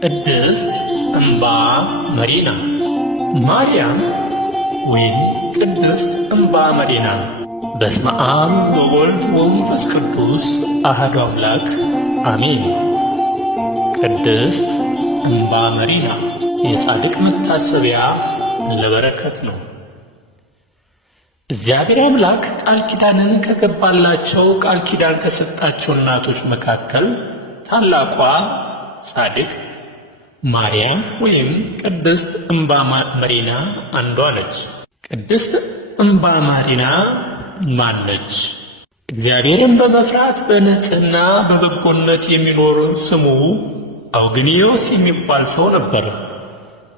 ቅድስት እምባ መሪና ማርያም ወይም ቅድስት እምባ መሪና። በስመ አብ ወወልድ ወመንፈስ ቅዱስ አሐዱ አምላክ አሜን። ቅድስት እምባ መሪና የጻድቅ መታሰቢያ ለበረከት ነው። እግዚአብሔር አምላክ ቃል ኪዳንን ከገባላቸው ቃል ኪዳን ከሰጣቸው እናቶች መካከል ታላቋ ጻድቅ ማርያም ወይም ቅድስት እምባ መሪና አንዷ ነች። ቅድስት እምባ መሪና ማነች? እግዚአብሔርን በመፍራት በንጽሕና በበጎነት የሚኖር ስሙ አውግኒዮስ የሚባል ሰው ነበር።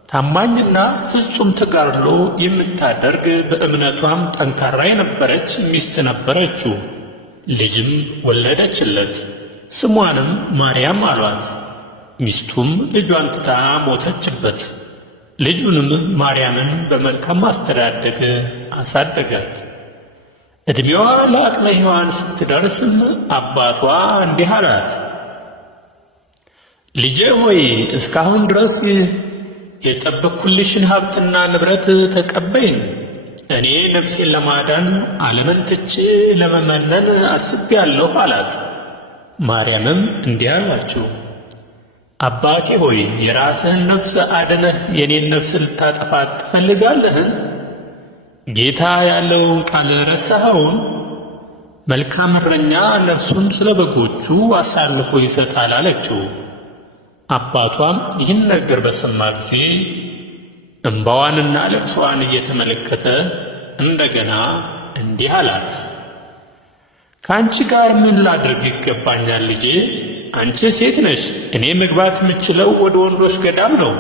ታማኝና ፍጹም ተጋድሎ የምታደርግ በእምነቷም ጠንካራ የነበረች ሚስት ነበረችው። ልጅም ወለደችለት፣ ስሟንም ማርያም አሏት። ሚስቱም ልጇን ትታ ሞተችበት። ልጁንም ማርያምን በመልካም አስተዳደግ አሳደጋት። ዕድሜዋ ለአቅመ ሔዋን ስትደርስም አባቷ እንዲህ አላት፣ ልጄ ሆይ እስካሁን ድረስ የጠበቅኩልሽን ሀብትና ንብረት ተቀበይን። እኔ ነፍሴን ለማዳን ዓለምን ትቼ ለመመነን አስቤአለሁ አላት። ማርያምም እንዲህ አላችው፣ አባቴ ሆይ የራስህን ነፍስ አድነህ የኔን ነፍስ ልታጠፋት ትፈልጋለህን? ጌታ ያለውን ቃል ረሳኸውን? መልካም እረኛ ነፍሱን ስለ በጎቹ አሳልፎ ይሰጣል አለችው። አባቷም ይህን ነገር በሰማ ጊዜ እምባዋንና ለቅሶዋን እየተመለከተ እንደገና እንዲህ አላት፣ ከአንቺ ጋር ምን ላድርግ ይገባኛል ልጄ? አንቺ ሴት ነሽ፣ እኔ መግባት የምችለው ወደ ወንዶች ገዳም ነው።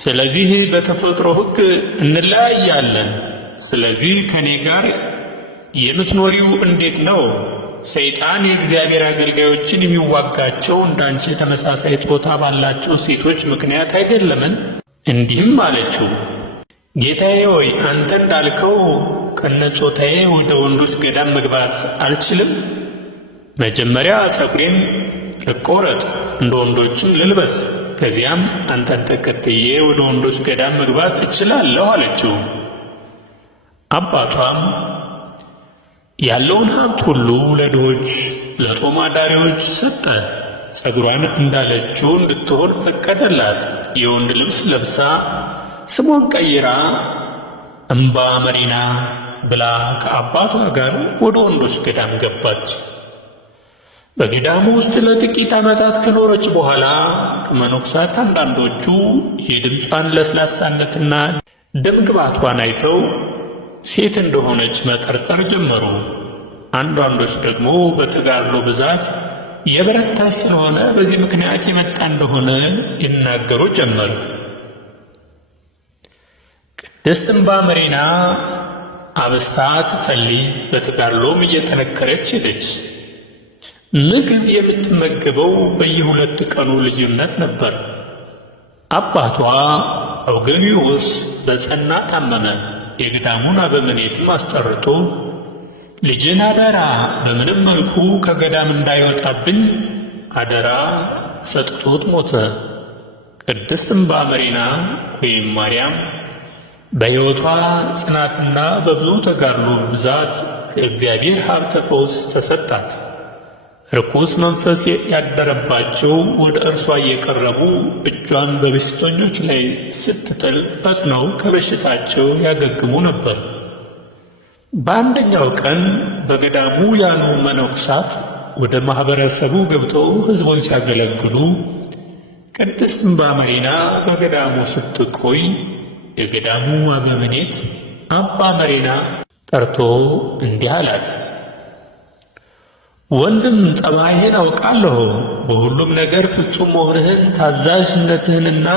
ስለዚህ በተፈጥሮ ሕግ እንለያያለን። ስለዚህ ከእኔ ጋር የምትኖሪው እንዴት ነው? ሰይጣን የእግዚአብሔር አገልጋዮችን የሚዋጋቸው እንዳንቺ ተመሳሳይ ጾታ ባላቸው ሴቶች ምክንያት አይደለምን? እንዲህም አለችው፣ ጌታዬ ሆይ አንተ እንዳልከው ከነጾታዬ ወደ ወንዶች ገዳም መግባት አልችልም። መጀመሪያ ጸጉሬን ልቆረጥ፣ እንደ ወንዶችም ልልበስ፣ ከዚያም አንተን ተከትዬ ወደ ወንዶች ገዳም መግባት እችላለሁ አለችው። አባቷም ያለውን ሀብት ሁሉ ለድሆች ለጦም አዳሪዎች ሰጠ። ጸጉሯን እንዳለችው እንድትሆን ፈቀደላት። የወንድ ልብስ ለብሳ ስሟን ቀይራ እምባ መሪና ብላ ከአባቷ ጋር ወደ ወንዶች ገዳም ገባች። በገዳሙ ውስጥ ለጥቂት ዓመታት ከኖረች በኋላ ከመነኮሳት አንዳንዶቹ የድምጿን ለስላሳነትና ደምግባቷን አይተው ሴት እንደሆነች መጠርጠር ጀመሩ። አንዳንዶች ደግሞ በተጋድሎ ብዛት የበረታች ስለሆነ በዚህ ምክንያት የመጣ እንደሆነ ይናገሩ ጀመሩ። ቅድስት እምባ መሪና አብስታ ትጸልይ፣ በተጋድሎም እየጠነከረች ሄደች። ምግብ የምትመገበው በየ2 ቀኑ ልዩነት ነበር። አባቷ አውግኒዮስ በጸና ታመመ። የገዳሙን አበምኔትም አስጠርቶ ልጅን አደራ በምንም መልኩ ከገዳም እንዳይወጣብኝ አደራ ሰጥቶት ሞተ። ቅድስት እምባ መሪና ወይም ማርያም በሕይወቷ ጽናትና በብዙ ተጋድሎ ብዛት ከእግዚአብሔር ሀብተ ፈውስ ተሰጣት። ርኩስ መንፈስ ያደረባቸው ወደ እርሷ እየቀረቡ እጇን በበሽተኞች ላይ ስትጥል ፈጥነው ከበሽታቸው ያገግሙ ነበር። በአንደኛው ቀን በገዳሙ ያሉ መነኮሳት ወደ ማኅበረሰቡ ገብተው ሕዝቡን ሲያገለግሉ ቅድስት እምባ መሪና በገዳሙ ስትቆይ የገዳሙ አበምኔት አባ መሪና ጠርቶ እንዲህ አላት፣ ወንድም ጠባይህን አውቃለሁ። በሁሉም ነገር ፍጹም መሆንህን ታዛዥነትህንና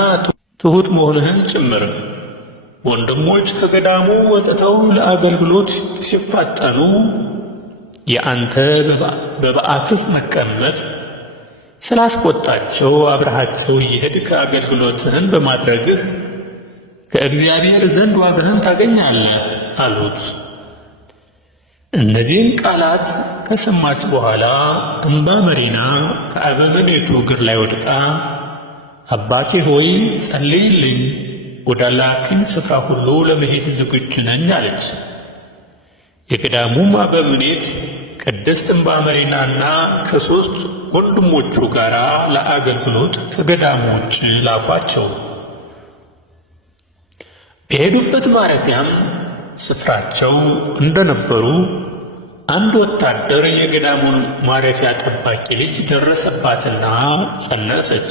ትሑት መሆንህን ጭምር። ወንድሞች ከገዳሙ ወጥተው ለአገልግሎት ሲፋጠኑ የአንተ በበዓትህ መቀመጥ ስላስቆጣቸው አብረሃቸው እየሄድክ አገልግሎትህን በማድረግህ ከእግዚአብሔር ዘንድ ዋጋህን ታገኛለህ አሉት። እነዚህን ቃላት ከሰማች በኋላ እምባ መሪና ከአበምኔቱ እግር ላይ ወድቃ አባቴ ሆይ ጸልይልኝ፣ ወደ ላክኝ ስፍራ ሁሉ ለመሄድ ዝግጁ ነኝ አለች። የገዳሙም አበምኔት ቅድስት እምባመሪናና ከ3 ወንድሞቹ ጋር ለአገልግሎት ከገዳሙ ውጭ ላኳቸው። በሄዱበት ማረፊያም ስፍራቸው እንደነበሩ አንድ ወታደር የገዳሙን ማረፊያ ጠባቂ ልጅ ደረሰባትና ጸነሰች።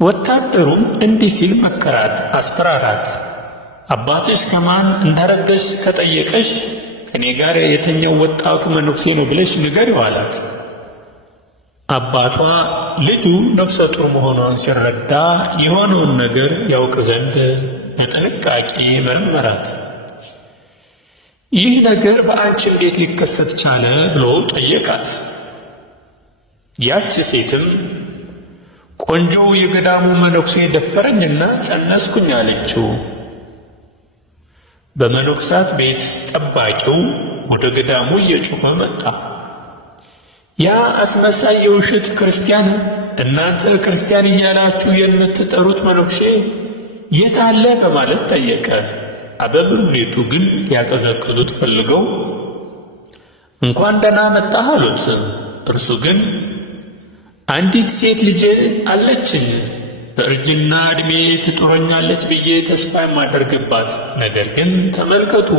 ወታደሩም እንዲህ ሲል መከራት፣ አስፈራራት። አባትሽ ከማን እንዳረገሽ ከጠየቀሽ ከኔ ጋር የተኛው ወጣቱ መነኩሴ ነው ብለሽ ንገሪው አላት። አባቷ ልጁ ነፍሰ ጡር መሆኗን ሲረዳ የሆነውን ነገር ያውቅ ዘንድ በጥንቃቄ መረመራት። ይህ ነገር በአንቺ እንዴት ሊከሰት ቻለ ብሎ ጠየቃት። ያች ሴትም ቆንጆው የገዳሙ መነኩሴ ደፈረኝና ጸነስኩኝ አለችው። በመነኮሳት ቤት ጠባቂው ወደ ገዳሙ እየጮኸ መጣ። ያ አስመሳይ የውሸት ክርስቲያን፣ እናንተ ክርስቲያን እያላችሁ የምትጠሩት መነኩሴ የት አለ በማለት ጠየቀ። አበምኔቱ ግን ሊያቀዘቅዙት ፈልገው እንኳን ደህና መጣህ አሉት። እርሱ ግን አንዲት ሴት ልጅ አለችኝ፣ በእርጅና ዕድሜ ትጦረኛለች ብዬ ተስፋ የማደርግባት። ነገር ግን ተመልከቱ፣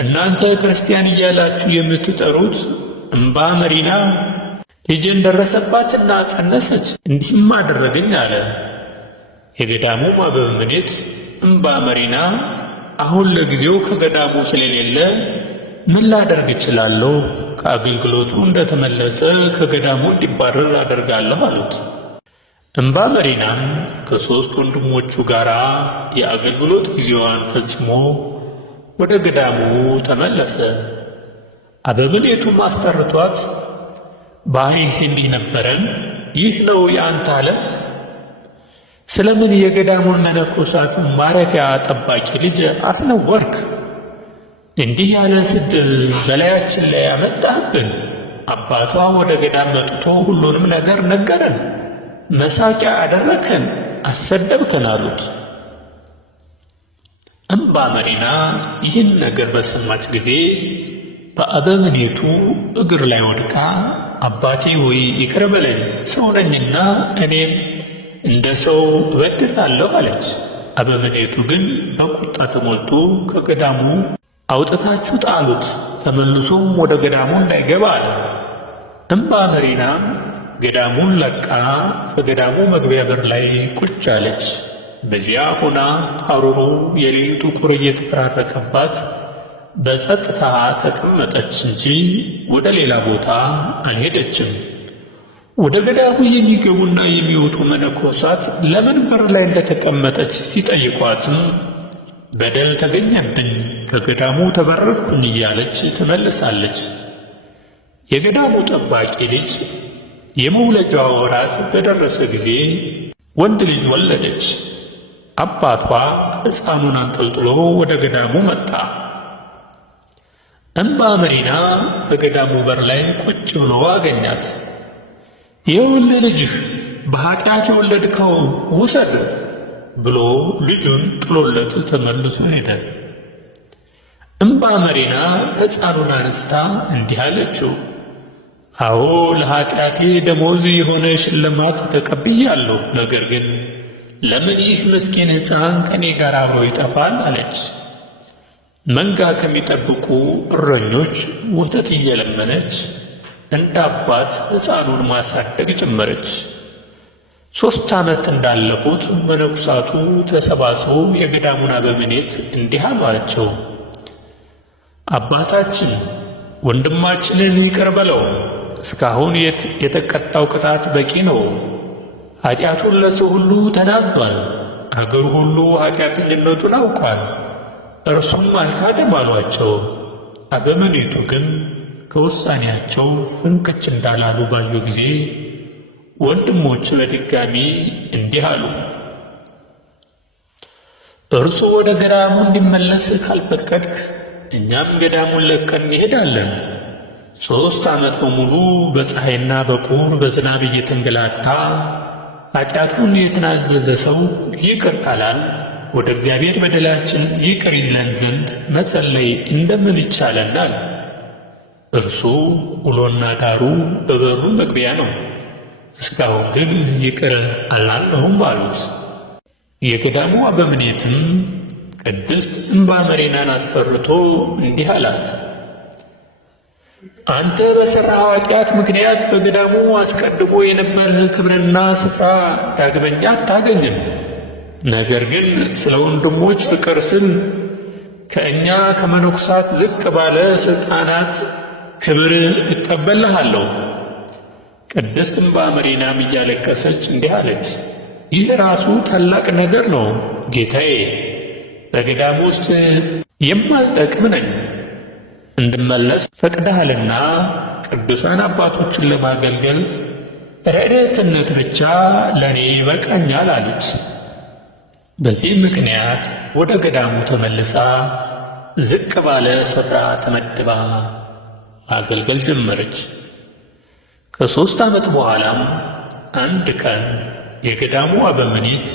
እናንተ ክርስቲያን እያላችሁ የምትጠሩት እምባመሪና ልጄን ደረሰባትና ጸነሰች፣ እንዲህም አደረገኝ አለ። የገዳሙም አበምኔት እምባመሪና አሁን ለጊዜው ከገዳሙ ስለሌለ ምን ላደርግ እችላለሁ? ከአገልግሎቱ እንደተመለሰ ከገዳሙ እንዲባረር አደርጋለሁ አሉት። እምባመሪናም ከ3 ወንድሞቹ ጋር የአገልግሎት ጊዜዋን ፈጽሞ ወደ ገዳሙ ተመለሰ። አበምኔቱም አስጠርቷት ባህሪህ እንዲህ ነበረን? ይህ ነው የአንተ ዓለም? ስለምን የገዳሙን መነኮሳት ማረፊያ ጠባቂ ልጅ አስነወርክ? እንዲህ ያለ ስድብ በላያችን ላይ ያመጣህብን። አባቷ ወደ ገዳም መጥቶ ሁሉንም ነገር ነገረን፣ መሳቂያ አደረግከን፣ አሰደብከን አሉት። እምባመሪና ይህን ነገር በሰማች ጊዜ በአበምኔቱ እግር ላይ ወድቃ አባቴ ሆይ ይቅር በለኝ፣ ሰው ነኝና እኔም እንደ ሰው እበድላለሁ አለች። አበምኔቱ ግን በቁጣ ተሞልቶ ከገዳሙ አውጥታችሁ ጣሉት፣ ተመልሶም ወደ ገዳሙ እንዳይገባ አለ። እምባመሪና ገዳሙን ለቃ ከገዳሙ መግቢያ በር ላይ ቁጭ አለች። በዚያ ሆና ሐሩሩ የሌሊቱ ቁር እየተፈራረቀባት በጸጥታ ተቀመጠች እንጂ ወደ ሌላ ቦታ አልሄደችም። ወደ ገዳሙ የሚገቡና የሚወጡ መነኮሳት ለምን በር ላይ እንደተቀመጠች ሲጠይቋትም በደል ተገኘብኝ፣ ከገዳሙ ተባረርኩኝ እያለች ትመልሳለች። የገዳሙ ጠባቂ ልጅ የመውለጃዋ ወራት በደረሰ ጊዜ ወንድ ልጅ ወለደች። አባቷ ሕፃኑን አንጠልጥሎ ወደ ገዳሙ መጣ። እምባመሪና በገዳሙ በር ላይ ቁጭ ብሎ አገኛት። ይኸውልህ ልጅህ በኃጢአት የወለድከው ውሰድ ብሎ ልጁን ጥሎለት ተመልሶ ሄደ። እምባመሪና ሕፃኑን አንስታ እንዲህ አለችው፣ አዎ ለኃጢአቴ ደሞዝ የሆነ ሽልማት ተቀብያለሁ። ነገር ግን ለምን ይህ ምስኪን ሕፃን ከኔ ጋር አብሮ ይጠፋል? አለች። መንጋ ከሚጠብቁ እረኞች ወተት እየለመነች እንደ አባት ሕፃኑን ማሳደግ ጀመረች። 3 ዓመት እንዳለፉት መነኩሳቱ ተሰባስበው የገዳሙን አበምኔት እንዲህ አሏቸው፣ አባታችን ወንድማችንን ይቅር በለው። እስካሁን የተቀጣው ቅጣት በቂ ነው። ኃጢአቱን ለሰው ሁሉ ተናዟል። አገሩ ሁሉ ኃጢአተኝነቱን አውቋል። እርሱም አልካደም አሏቸው። አበምኔቱ ግን ከውሳኔያቸው ፍንክች እንዳላሉ ባዩ ጊዜ ወንድሞች በድጋሚ እንዲህ አሉ፣ እርሱ ወደ ገዳሙ እንዲመለስ ካልፈቀድክ እኛም ገዳሙን ለቀን እንሄዳለን። 3 ዓመት በሙሉ በፀሐይና በቁር በዝናብ እየተንገላታ ኃጢአቱን የተናዘዘ ሰው ይቅር ካላል ወደ እግዚአብሔር በደላችን ይቅር ይለን ዘንድ መጸለይ እንደምን ይቻለናል? እርሱ ውሎና ዳሩ በበሩ መግቢያ ነው። እስካሁን ግን ይቅር አላለሁም አሉት። የገዳሙ አበምኔትም ቅድስት እምባመሪናን አስፈርቶ እንዲህ አላት። አንተ በሠራኸው ኃጢአት ምክንያት በገዳሙ አስቀድሞ የነበረህ ክብርና ስፍራ ዳግመኛ አታገኝም። ነገር ግን ስለ ወንድሞች ፍቅር ስል ከእኛ ከመነኩሳት ዝቅ ባለ ሥልጣናት ክብር እቀበልሃለሁ። ቅድስት እምባመሪናም እያለቀሰች እንዲህ አለች። ይህ ራሱ ታላቅ ነገር ነው ጌታዬ። በገዳሙ ውስጥ የማልጠቅም ነኝ። እንድመለስ ፈቅደሃልና ቅዱሳን አባቶችን ለማገልገል ረድኤትነት ብቻ ለእኔ ይበቃኛል አለች። በዚህ ምክንያት ወደ ገዳሙ ተመልሳ ዝቅ ባለ ስፍራ ተመድባ ማገልገል ጀመረች። ከ3 ዓመት በኋላም አንድ ቀን የገዳሙ አበምኔት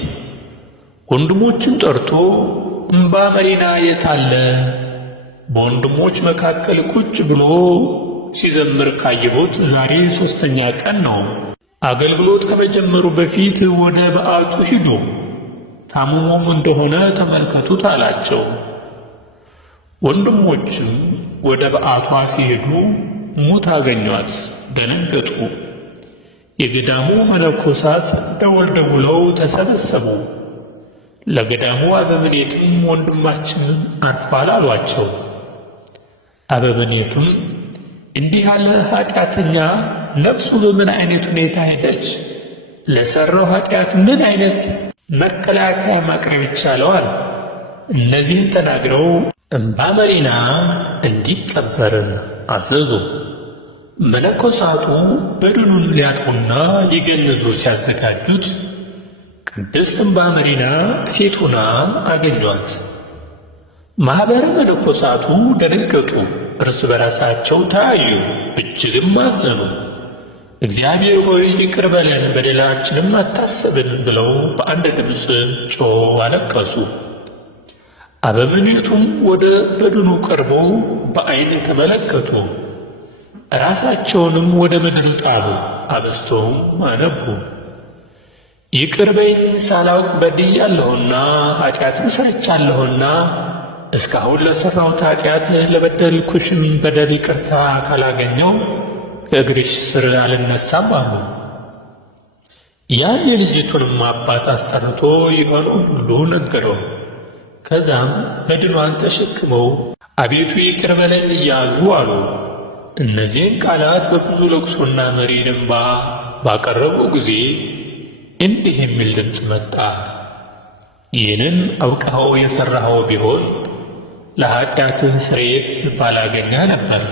ወንድሞቹን ጠርቶ እምባመሪና የት አለ? በወንድሞች መካከል ቁጭ ብሎ ሲዘምር ካየሁት ዛሬ 3ኛ ቀን ነው። አገልግሎት ከመጀመሩ በፊት ወደ በዓቱ ሂዱ፣ ታምሞም እንደሆነ ተመልከቱት አላቸው። ወንድሞችም ወደ በዓቷ ሲሄዱ ሙት አገኟት፣ ደነገጡ። የገዳሙ መነኮሳት ደወል ደውለው ተሰበሰቡ። ለገዳሙ አበምኔትም ወንድማችንን አርፏል አሏቸው። አበምኔቱም እንዲህ ያለ ኃጢአተኛ ነፍሱ በምን አይነት ሁኔታ ሄደች? ለሠራው ኃጢአት ምን አይነት መከላከያ ማቅረብ ይቻለዋል? እነዚህን ተናግረው እምባመሪና እንዲቀበር አዘዙ። መነኮሳቱ በድኑን ሊያጥቡና ሊገንዙ ሲያዘጋጁት ቅድስት እምባመሪና ሴት ሆና አገኟት። ማኅበረ መነኮሳቱ ደነገጡ፣ እርስ በራሳቸው ተያዩ፣ እጅግም አዘኑ። እግዚአብሔር ሆይ ይቅር በለን፣ በደላችንም አታስብን ብለው በአንድ ድምፅ ጮኸው አለቀሱ። አበምኔቱም ወደ በድኑ ቀርበው በዐይን ተመለከቱ። ራሳቸውንም ወደ ምድር ጣሉ፣ አብዝተውም አነቡ። ይቅር በይኝ፣ ሳላውቅ በድያለሁና ኃጢአትም ሠርቻለሁና እስካሁን ለሠራሁት ኃጢአት ለበደልኩሽም በደል ይቅርታ ካላገኘው ከእግርሽ ስር አልነሳም አሉ። ያን የልጅቱንም አባት አስጠርቶ የሆነውን ሁሉ ነገረው። ከዛም በድኗን ተሸክመው አቤቱ ይቅር በለን እያሉ አሉ። እነዚህን ቃላት በብዙ ለቅሶና መሪር እንባ ባቀረቡ ጊዜ እንዲህ የሚል ድምፅ መጣ። ይህንን አውቀኸው የሠራኸው ቢሆን ለኃጢአትህ ስርየት ባላገኘ ነበር።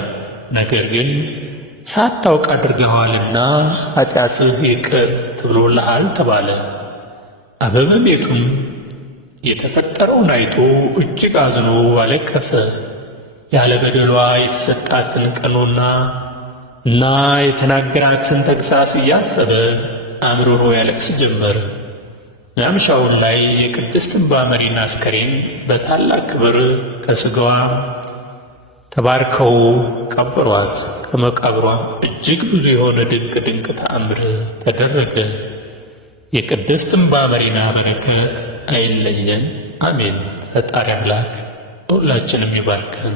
ነገር ግን ሳታውቅ አድርገኸዋልና ኃጢአትህ ይቅር ተብሎልሃል ተባለ። አበምኔቱም የተፈጠረውን አይቶ እጅግ አዝኖ አለቀሰ። ያለ በደሏ የተሰጣትን ቀኖና እና የተናገራትን ተግሣጽ እያሰበ አምርሮ ያለቅስ ጀመር። ማምሻውን ላይ የቅድስት እምባመሪና አስከሬን በታላቅ ክብር ከሥጋዋ ተባርከው ቀበሯት። ከመቃብሯም እጅግ ብዙ የሆነ ድንቅ ድንቅ ተአምር ተደረገ። የቅድስት እምባመሪና በረከት አይለየን፣ አሜን። ፈጣሪ አምላክ ሁላችንም ይባርከን።